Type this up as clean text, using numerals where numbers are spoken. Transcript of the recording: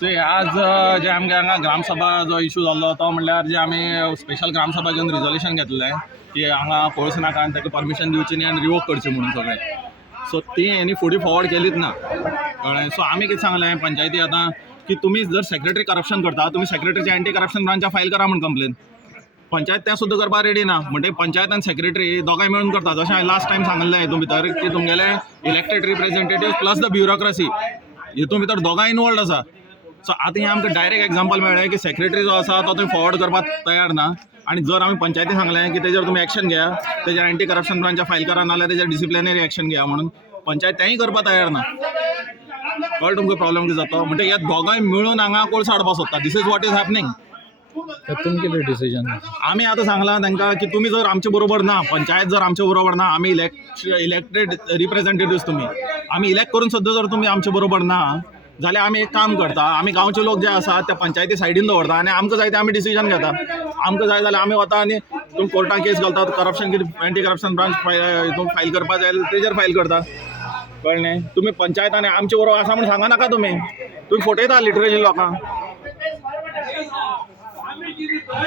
ते आज जे आमगे हांगा ग्रामसभा जो इशू जाल्लो तो म्हणल्यार जे आमी स्पेशल ग्रामसभा घेवन रिजोल्यूशन घेतलें की हांगा पळोवच नाका आनी ताका परमिशन दिवची न्ही आनी रिवोक करची म्हणून सगळें. सो ती हेणी फुडें फॉवर्ड केलीच ना कळ्ळें. सो आमी कितें सांगलें पंचायती आतां की तुमी जर सेक्रेटरी करप्शन करता तुमी सेक्रेटरीच्या एंटी करप्शन ब्रांचा फायल करा म्हण कंप्लेन. पंचायत तें सुद्दां करपाक रेडी ना म्हणजे पंचायत आनी सेक्रेटरी दोगांय मेळून करता. जशें हांवें लास्ट टायम सांगलें हितून भितर की तुमगेले elected representative plus the bureaucracy हितून भितर दोगांय इनवॉल्ड आसा. सो आतां हें आमकां डायरेक्ट एग्जांपल मेळ्ळें की सेक्रेटरी जो आसा तो थंय फॉवर्ड करपाक तयार ना आनी जर आमी पंचायती सांगलें की तेजेर तुमी एक्शन घेया तेजेर एंटी करप्शन ब्रांचा फायल करा नाल्यार तेजेर डिसिप्लिनरी एक्शन घेया म्हणून पंचायत तेंय करपाक तयार ना. कळ्ळें तुमकां प्रॉब्लेम कितें जाता म्हणजे हे दोगांय मेळून हांगा कोळसो हाडपाक सोदता. This is what is happening. तुमचें कितें डिसिजन? आमी आतां सांगलां तांकां की तुमी जर आमचे बरोबर ना पंचायत जर आमचे बरोबर ना आमी इलेक्टेड रिप्रेझेंटेटिव्ह तुमी आमी इलेक्ट करून सुद्दां जर तुमी आमचे बरोबर ना जाल्यार आमी एक काम करता आमी गांवचे लोक जे आसात ते पंचायती सायडीन दवरता आनी आमकां जाय ते आमी डिसिजन घेता. आमकां जाय जाल्यार आमी वता आनी तुमी कोर्टान केस घालतात करप्शन कितें एंटी करप्शन ब्रांच हितून फायल करपा जाय तेजेर फायल करता. कळ्ळें. तुमी पंचायत आनी आमचे बरोबर आसा म्हूण सांगा नाका तुमी फटयता लिटरली लोकांक.